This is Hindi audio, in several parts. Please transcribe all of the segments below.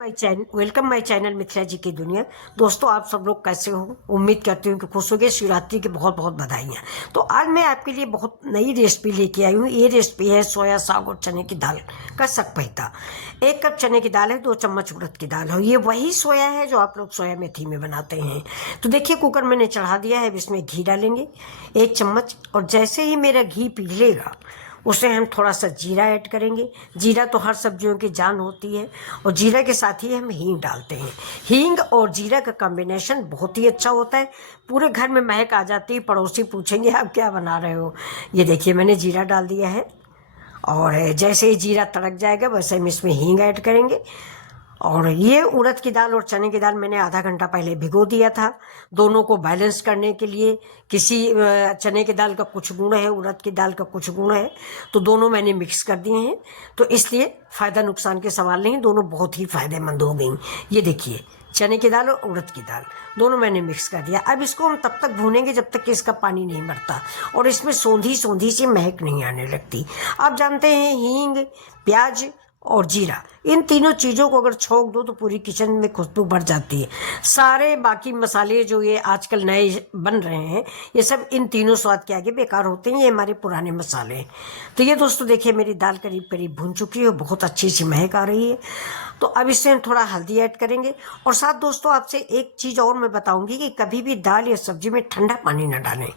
वेलकम माई चैनल मिथिला जी की दुनिया। दोस्तों, आप सब लोग कैसे हो? उम्मीद करती हूँ कि खुश होंगे। शिवरात्रि की बहुत बहुत बधाइयाँ। तो आज मैं आपके लिए बहुत नई रेसिपी लेके आई हूँ। ये रेसिपी है सोया साग और चने की दाल का सकपैता। 1 कप चने की दाल है, 2 चम्मच उड़द की दाल है। ये वही सोया है जो आप लोग सोया मेथी में बनाते हैं। तो देखिए, कुकर मैंने चढ़ा दिया है। इसमें घी डालेंगे 1 चम्मच, और जैसे ही मेरा घी पिघलेगा उसमें हम थोड़ा सा जीरा ऐड करेंगे। जीरा तो हर सब्जियों की जान होती है, और जीरा के साथ ही हम हींग डालते हैं। हींग और जीरा का कॉम्बिनेशन बहुत ही अच्छा होता है। पूरे घर में महक आ जाती है। पड़ोसी पूछेंगे आप क्या बना रहे हो। ये देखिए, मैंने जीरा डाल दिया है, और जैसे ही जीरा तड़क जाएगा वैसे हम इसमें हींग ऐड करेंगे। और ये उड़द की दाल और चने की दाल मैंने आधा घंटा पहले भिगो दिया था, दोनों को बैलेंस करने के लिए। किसी चने की दाल का कुछ गुण है, उड़द की दाल का कुछ गुण है, तो दोनों मैंने मिक्स कर दिए हैं। तो इसलिए फ़ायदा नुकसान के सवाल नहीं, दोनों बहुत ही फ़ायदेमंद हो गई। ये देखिए, चने की दाल और उड़द की दाल दोनों मैंने मिक्स कर दिया। अब इसको हम तब तक भूनेंगे जब तक कि इसका पानी नहीं मरता और इसमें सौंधी सौंधी सी महक नहीं आने लगती। आप जानते हैं, हींग, प्याज और जीरा, इन तीनों चीज़ों को अगर छोंक दो तो पूरी किचन में खुशबू बढ़ जाती है। सारे बाकी मसाले जो ये आजकल नए बन रहे हैं, ये सब इन तीनों स्वाद के आगे बेकार होते हैं। ये हमारे पुराने मसाले हैं। तो ये दोस्तों देखिए, मेरी दाल करीब करीब भुन चुकी है, बहुत अच्छी सी महक आ रही है। तो अब इससे हम थोड़ा हल्दी ऐड करेंगे। और साथ दोस्तों, आपसे एक चीज़ और मैं बताऊंगी कि कभी भी दाल या सब्जी में ठंडा पानी ना डालें।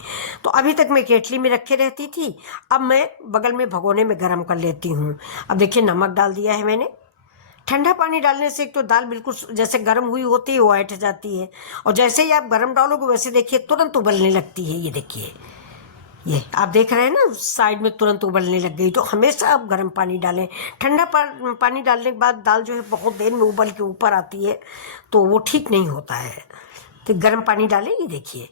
तो अभी तक मैं केटली में रखे रहती थी, अब मैं बगल में भगोने में गर्म कर लेती हूँ। अब देखिए, नमक डाल दिया है मैंने। ठंडा पानी डालने से एक तो दाल बिल्कुल जैसे गर्म हुई होती है वो ऐठ जाती है, और जैसे ही आप गर्म डालोगे वैसे देखिए तुरंत उबलने लगती है। ये देखिए, ये आप देख रहे हैं ना, साइड में तुरंत उबलने लग गई। तो हमेशा आप गर्म पानी डालें। ठंडा पानी डालने के बाद दाल जो है बहुत देर में उबल के ऊपर आती है, तो वो ठीक नहीं होता है। तो गर्म पानी डालें। ये देखिए,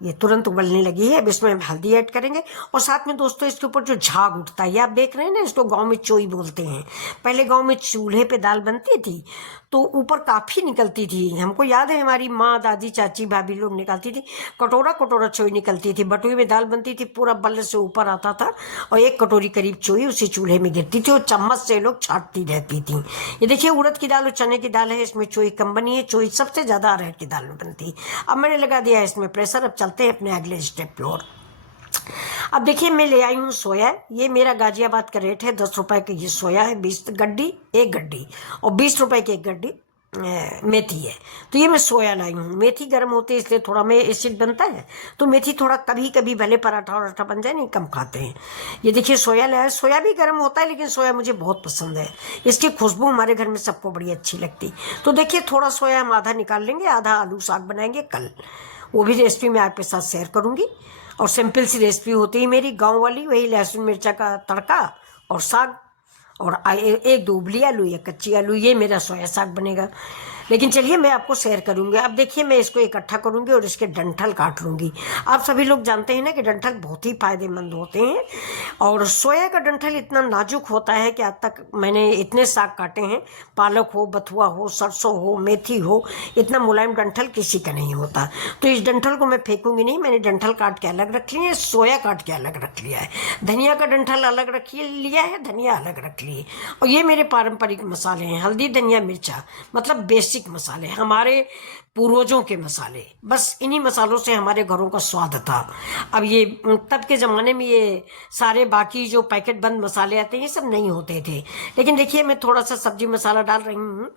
ये तुरंत उबलने लगी है। अब इसमें हम हल्दी ऐड करेंगे, और साथ में दोस्तों इसके ऊपर जो झाग उठता है, ये आप देख रहे हैं ना, इसको गांव में चोई बोलते हैं। पहले गांव में चूल्हे पे दाल बनती थी तो ऊपर काफ़ी निकलती थी। हमको याद है, हमारी माँ, दादी, चाची, भाभी लोग निकालती थी। कटोरा कटोरा चोई निकलती थी। बटुए में दाल बनती थी, पूरा बल्ले से ऊपर आता था, और 1 कटोरी करीब चोई उसी चूल्हे में गिरती थी, और चम्मच से लोग छाटती रहती थी। ये देखिए, उड़द की दाल और चने की दाल है, इसमें चोई कम बनी है। चोई सबसे ज़्यादा अरहर की दाल में बनती है। अब मैंने लगा दिया है इसमें प्रेशर। अब चलते हैं अपने अगले स्टेप की ओर। अब देखिए, मैं ले आई हूँ सोया। ये मेरा गाजियाबाद का रेट है, 10 रुपए की ये सोया है। 20 गड्डी, 1 गड्डी, और 20 रुपए की 1 गड्डी मेथी है। तो ये मैं सोया लाई हूँ। मेथी गर्म होती है इसलिए थोड़ा में एसिड बनता है, तो मेथी थोड़ा कभी कभी भले पराठा वराठा बन जाए, नहीं कम खाते हैं। ये देखिए, सोया लाया। सोया भी गर्म होता है, लेकिन सोया मुझे बहुत पसंद है। इसकी खुशबू हमारे घर में सबको बड़ी अच्छी लगती। तो देखिए, थोड़ा सोया हम आधा निकाल लेंगे, आधा आलू साग बनाएंगे कल। वो भी रेसिपी मैं आपके साथ शेयर करूँगी। और सिंपल सी रेसिपी होती है मेरी गाँव वाली, वही लहसुन मिर्चा का तड़का और साग, और 1-2 उबली आलू या कच्ची आलू, ये मेरा सोया साग बनेगा। लेकिन चलिए, मैं आपको शेयर करूंगी। अब देखिए, मैं इसको इकट्ठा करूंगी और इसके डंठल काट लूंगी। आप सभी लोग जानते हैं ना कि डंठल बहुत ही फायदेमंद होते हैं, और सोया का डंठल इतना नाजुक होता है कि आज तक मैंने इतने साग काटे हैं, पालक हो, बथुआ हो, सरसों हो, मेथी हो, इतना मुलायम डंठल किसी का नहीं होता। तो इस डंठल को मैं फेंकूंगी नहीं। मैंने डंठल काट के अलग रख लिया है, सोया काट के अलग रख लिया है, धनिया का डंठल अलग रख लिया है, धनिया अलग रख लिए। और ये मेरे पारंपरिक मसाले हैं, हल्दी, धनिया, मिर्चा, मतलब बेसिक मसाले, हमारे पूर्वजों के मसाले। बस इन्हीं मसालों से हमारे घरों का स्वाद था। अब ये तब के ज़माने में ये सारे बाकी जो पैकेट बंद मसाले आते हैं, ये सब नहीं होते थे। लेकिन देखिए, मैं थोड़ा सा सब्जी मसाला डाल रही हूँ,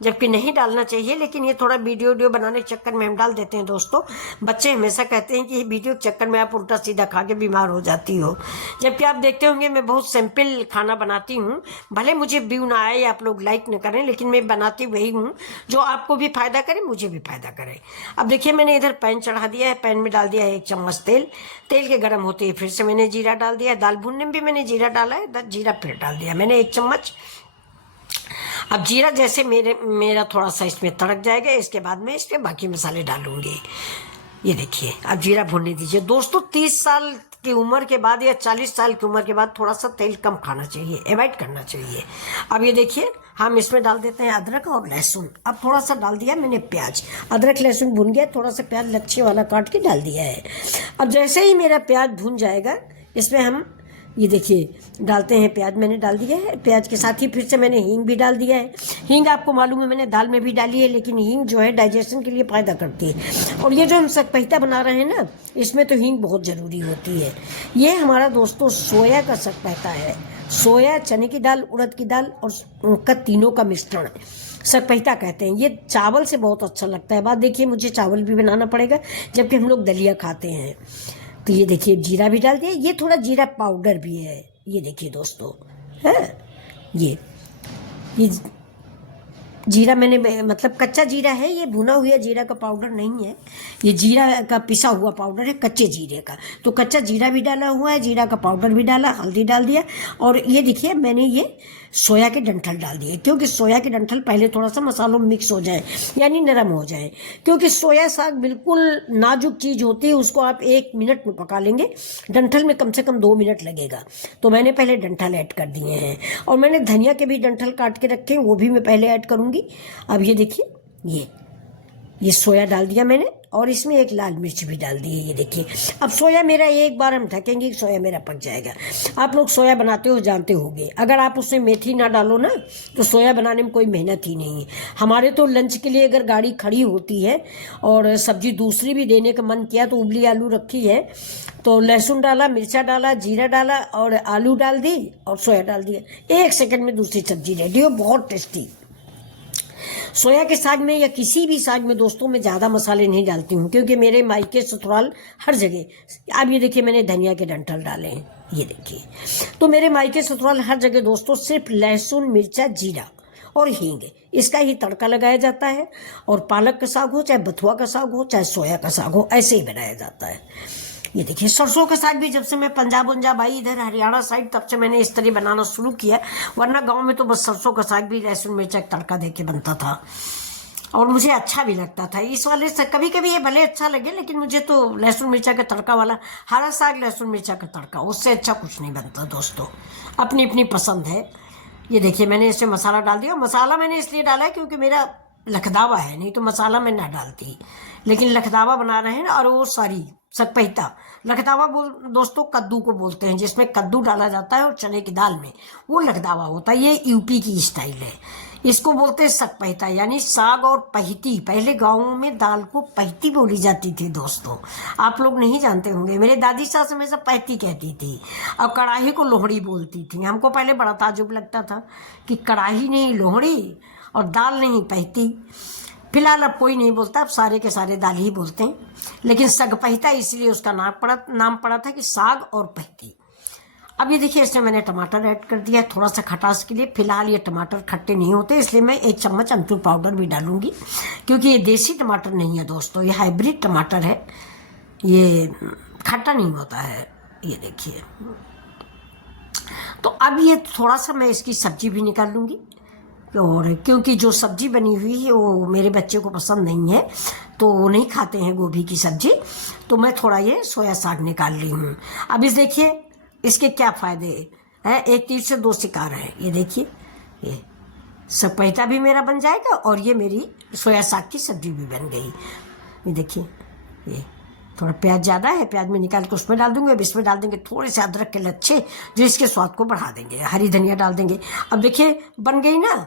जबकि नहीं डालना चाहिए, लेकिन ये थोड़ा वीडियो बनाने के चक्कर में हम डाल देते हैं। दोस्तों, बच्चे हमेशा कहते हैं कि वीडियो के चक्कर में आप उल्टा सीधा खा के बीमार हो जाती हो, जबकि आप देखते होंगे मैं बहुत सिंपल खाना बनाती हूँ। भले मुझे व्यू ना आए, आप लोग लाइक न करें, लेकिन मैं बनाती वही हूँ जो आपको भी फायदा करे, मुझे भी फायदा करे। अब देखिए, मैंने इधर पैन चढ़ा दिया है। पैन में डाल दिया है 1 चम्मच तेल। तेल के गर्म होते ही फिर से मैंने जीरा डाल दिया। दाल भूनने में भी मैंने जीरा डाला है, जीरा फिर डाल दिया मैंने 1 चम्मच। अब जीरा जैसे मेरा थोड़ा सा इसमें तड़क जाएगा, इसके बाद मैं इसमें बाकी मसाले डालूंगी। ये देखिए, अब जीरा भूनने दीजिए। दोस्तों, 30 साल की उम्र के बाद या 40 साल की उम्र के बाद थोड़ा सा तेल कम खाना चाहिए, अवॉइड करना चाहिए। अब ये देखिए, हम इसमें डाल देते हैं अदरक और लहसुन। अब थोड़ा सा डाल दिया मैंने प्याज। अदरक लहसुन भुन गया, थोड़ा सा प्याज लच्छे वाला काट के डाल दिया है। अब जैसे ही मेरा प्याज भुन जाएगा, इसमें हम ये देखिए डालते हैं प्याज, मैंने डाल दिया है। प्याज के साथ ही फिर से मैंने हींग भी डाल दिया है। हींग आपको मालूम है मैंने दाल में भी डाली है, लेकिन हींग जो है डाइजेशन के लिए फ़ायदा करती है। और ये जो हम सकपहिता बना रहे हैं ना, इसमें तो हींग बहुत ज़रूरी होती है। ये हमारा दोस्तों सोया का सकपहिता है। सोया, चने की दाल, उड़द की दाल और उनका तीनों का मिश्रण सकपहिता कहते हैं। ये चावल से बहुत अच्छा लगता है। बात देखिए, मुझे चावल भी बनाना पड़ेगा जबकि हम लोग दलिया खाते हैं। तो ये देखिए जीरा भी डाल दिया, ये थोड़ा जीरा पाउडर भी है। ये देखिए दोस्तों, है ये जीरा मैंने मतलब कच्चा जीरा है, ये भुना हुआ जीरा का पाउडर नहीं है, ये जीरा का पिसा हुआ पाउडर है कच्चे जीरे का। तो कच्चा जीरा भी डाला हुआ है, जीरा का पाउडर भी डाला, हल्दी डाल दिया। और ये देखिए मैंने ये सोया के डंठल डाल दिए, क्योंकि सोया के डंठल पहले थोड़ा सा मसालों में मिक्स हो जाए, यानी नरम हो जाए। क्योंकि सोया साग बिल्कुल नाजुक चीज़ होती है, उसको आप 1 मिनट में पका लेंगे, डंठल में कम से कम 2 मिनट लगेगा। तो मैंने पहले डंठल ऐड कर दिए हैं। और मैंने धनिया के भी डंठल काट के रखे हैं, वो भी मैं पहले ऐड करूँगी। अब ये देखिए ये सोया डाल दिया मैंने, और इसमें एक लाल मिर्च भी डाल दी है। ये देखिए, अब सोया मेरा एक बार हम ढकेंगे, सोया मेरा पक जाएगा। आप लोग सोया बनाते हो जानते होंगे, अगर आप उसमें मेथी ना डालो ना तो सोया बनाने में कोई मेहनत ही नहीं है। हमारे तो लंच के लिए अगर गाड़ी खड़ी होती है और सब्जी दूसरी भी देने का मन किया तो उबली आलू रखी है, तो लहसुन डाला, मिर्चा डाला, जीरा डाला और आलू डाल दी और सोया डाल दिया, 1 सेकंड में दूसरी सब्जी रेडी हो। बहुत टेस्टी। सोया के साग में या किसी भी साग में दोस्तों मैं ज़्यादा मसाले नहीं डालती हूँ, क्योंकि मेरे मायके ससुराल हर जगह, अब ये देखिए मैंने धनिया के डंठल डाले हैं, ये देखिए। तो मेरे मायके ससुराल हर जगह दोस्तों सिर्फ लहसुन, मिर्चा, जीरा और हींग, इसका ही तड़का लगाया जाता है। और पालक का साग हो, चाहे बथुआ का साग हो, चाहे सोया का साग हो, ऐसे ही बनाया जाता है। ये देखिए सरसों का साग भी जब से मैं पंजाब आई इधर हरियाणा साइड, तब से मैंने इस तरह बनाना शुरू किया। वरना गांव में तो बस सरसों का साग भी लहसुन मिर्चा तड़का दे के बनता था, और मुझे अच्छा भी लगता था। इस वाले से कभी कभी ये भले अच्छा लगे, लेकिन मुझे तो लहसुन मिर्चा का तड़का वाला हरा साग, लहसुन मिर्चा का तड़का, उससे अच्छा कुछ नहीं बनता दोस्तों। अपनी अपनी पसंद है। ये देखिए मैंने इसमें मसाला डाल दिया। मसाला मैंने इसलिए डाला है क्योंकि मेरा लखदावा है, नहीं तो मसाला मैं ना डालती, लेकिन लखदावा बना रहे हैं। और वो सारी सकपहिता लखदावा दोस्तों कद्दू को बोलते हैं, जिसमें कद्दू डाला जाता है और चने की दाल में, वो लखदावा होता है। ये यूपी की स्टाइल है, इसको बोलते हैं सकपहिता, यानी साग और पहिती। पहले गाँवों में दाल को पहिती बोली जाती थी दोस्तों, आप लोग नहीं जानते होंगे। मेरे दादी सास हमेशा पहिती कहती थी, और कड़ाही को लोहड़ी बोलती थी। हमको पहले बड़ा ताजुब लगता था कि कड़ाही नहीं लोहड़ी और दाल नहीं पहिती। फिलहाल अब कोई नहीं बोलता, अब सारे के सारे दाल ही बोलते हैं। लेकिन सकपहिता इसलिए उसका नाम पड़ा था कि साग और पहिती। अब ये देखिए इसमें मैंने टमाटर ऐड कर दिया थोड़ा सा खटास के लिए। फिलहाल ये टमाटर खट्टे नहीं होते, इसलिए मैं 1 चम्मच अमचूर पाउडर भी डालूंगी, क्योंकि ये देसी टमाटर नहीं है दोस्तों, ये हाइब्रिड टमाटर है, ये खट्टा नहीं होता है। ये देखिए, तो अब ये थोड़ा सा मैं इसकी सब्जी भी निकाल लूँगी, और क्योंकि जो सब्जी बनी हुई है वो मेरे बच्चे को पसंद नहीं है, तो वो नहीं खाते हैं गोभी की सब्जी, तो मैं थोड़ा ये सोया साग निकाल ली हूँ। अब इस देखिए इसके क्या फ़ायदे हैं, 1 तीर से 2 शिकार हैं। ये देखिए, ये सकपहिता भी मेरा बन जाएगा और ये मेरी सोया साग की सब्जी भी बन गई। ये देखिए, ये थोड़ा प्याज ज़्यादा है, प्याज में निकाल के उसमें डाल दूंगे। अब इसमें डाल देंगे थोड़े से अदरक के लच्छे, जो इसके स्वाद को बढ़ा देंगे। हरी धनिया डाल देंगे। अब देखिए बन गई ना,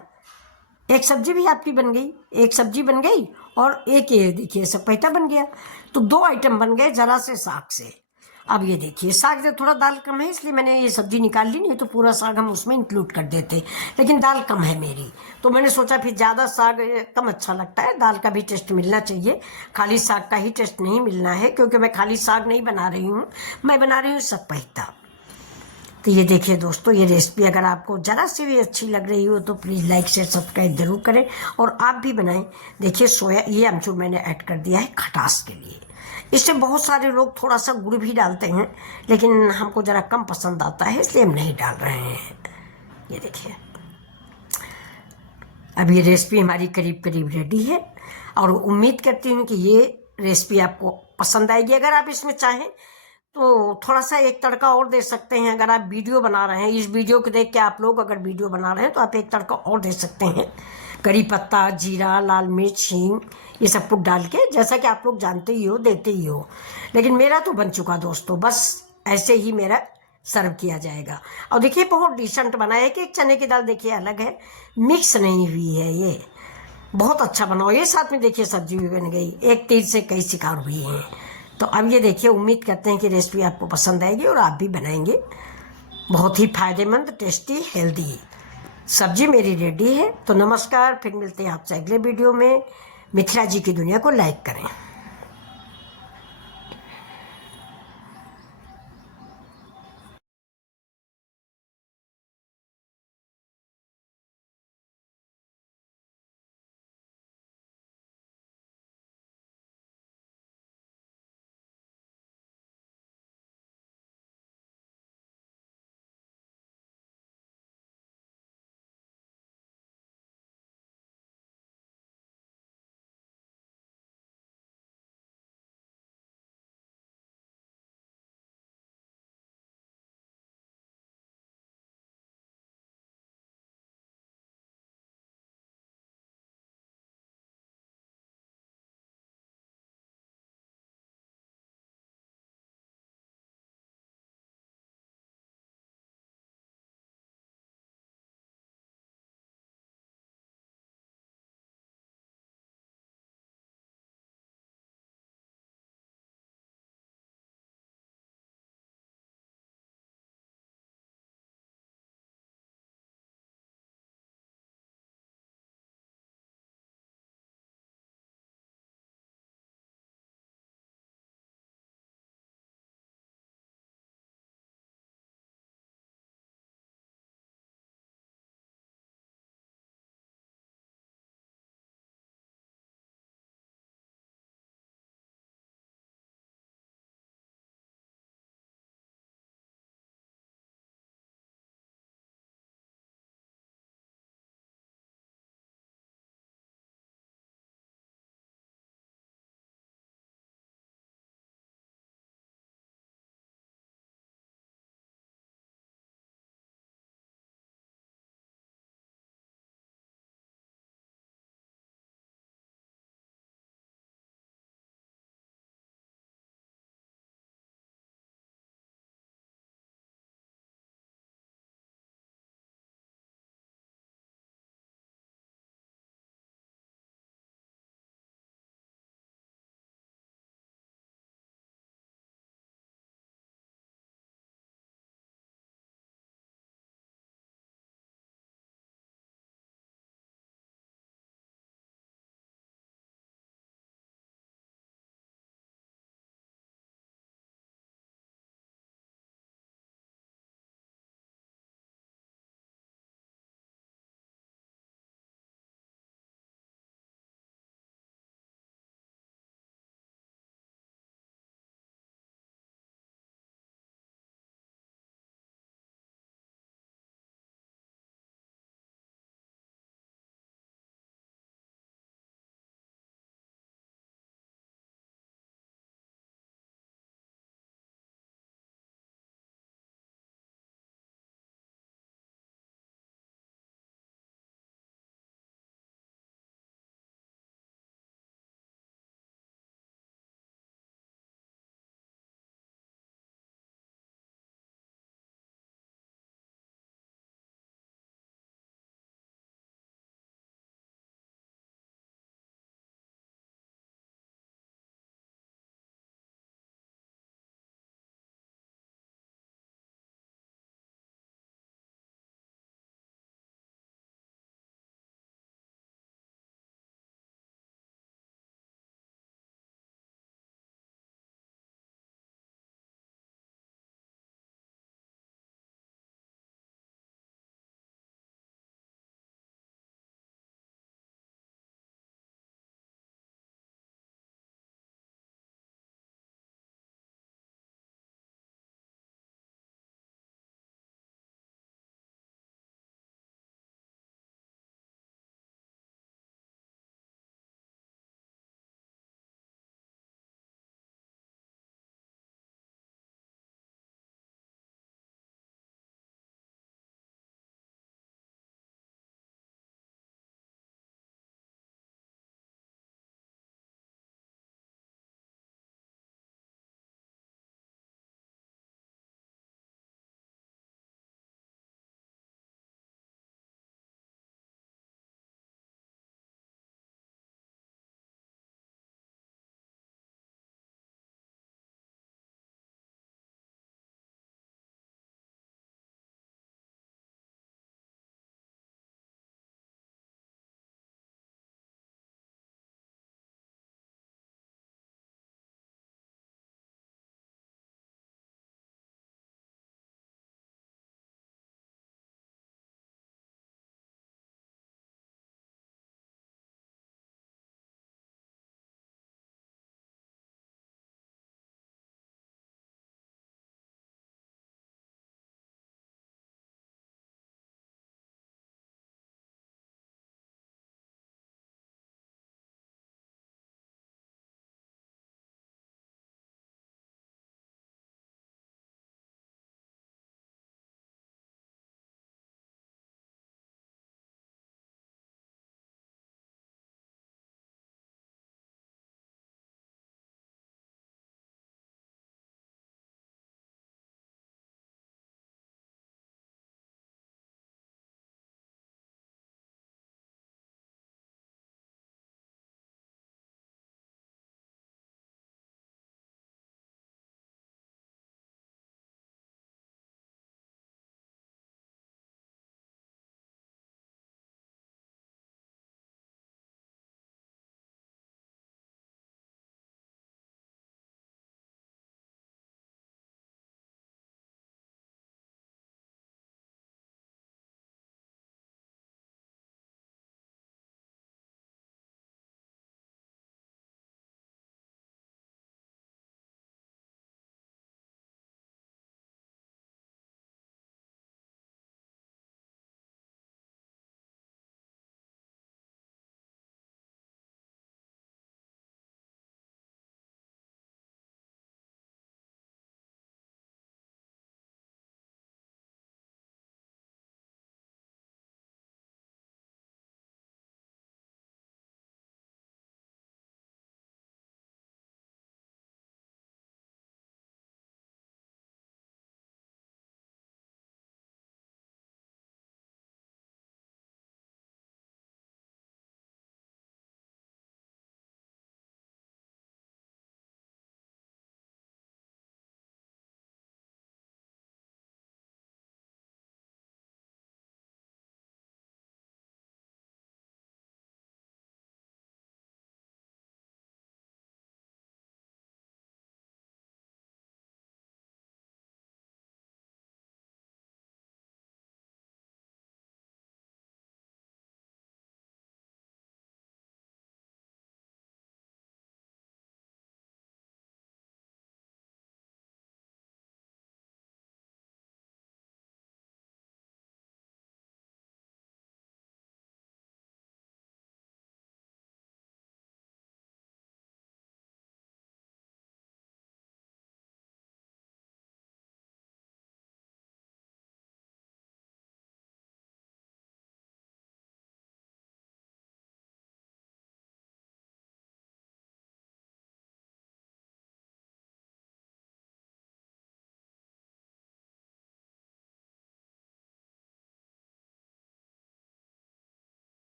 एक सब्जी भी आपकी बन गई, एक सब्जी बन गई और एक ये देखिए सकपहिता बन गया। तो 2 आइटम बन गए जरा से साग से। अब ये देखिए साग से थोड़ा दाल कम है, इसलिए मैंने ये सब्जी निकाल ली, नहीं तो पूरा साग हम उसमें इंक्लूड कर देते, लेकिन दाल कम है मेरी, तो मैंने सोचा फिर ज़्यादा साग कम अच्छा लगता है, दाल का भी टेस्ट मिलना चाहिए, खाली साग का ही टेस्ट नहीं मिलना है। क्योंकि मैं खाली साग नहीं बना रही हूँ, मैं बना रही हूँ सकपहिता। तो ये देखिए दोस्तों, ये रेसिपी अगर आपको ज़रा सी भी अच्छी लग रही हो तो प्लीज़ लाइक शेयर सब्सक्राइब जरूर करें, और आप भी बनाएं। देखिए सोया ये अमचूर मैंने ऐड कर दिया है खटास के लिए। इससे बहुत सारे लोग थोड़ा सा गुड़ भी डालते हैं, लेकिन हमको ज़रा कम पसंद आता है, इसलिए हम नहीं डाल रहे हैं। ये देखिए, अब ये रेसिपी हमारी करीब करीब रेडी है, और उम्मीद करती हूँ कि ये रेसिपी आपको पसंद आएगी। अगर आप इसमें चाहें तो थोड़ा सा एक तड़का और दे सकते हैं। अगर आप वीडियो बना रहे हैं, इस वीडियो को देख के आप लोग अगर वीडियो बना रहे हैं तो आप एक तड़का और दे सकते हैं। करी पत्ता, जीरा, लाल मिर्च, हींग, ये सब कुछ डाल के, जैसा कि आप लोग जानते ही हो, देते ही हो। लेकिन मेरा तो बन चुका दोस्तों, बस ऐसे ही मेरा सर्व किया जाएगा। और देखिए बहुत डिसेंट बना है कि एक चने की दाल देखिए अलग है, मिक्स नहीं हुई है, ये बहुत अच्छा बना। और ये साथ में देखिए सब्जी भी बन गई, एक तीर से कई शिकार हुए हैं। तो अब ये देखिए उम्मीद करते हैं कि रेसिपी आपको पसंद आएगी और आप भी बनाएंगे। बहुत ही फायदेमंद, टेस्टी, हेल्दी सब्जी मेरी रेडी है। तो नमस्कार, फिर मिलते हैं आपसे अगले वीडियो में। मिथिला जी की दुनिया को लाइक करें।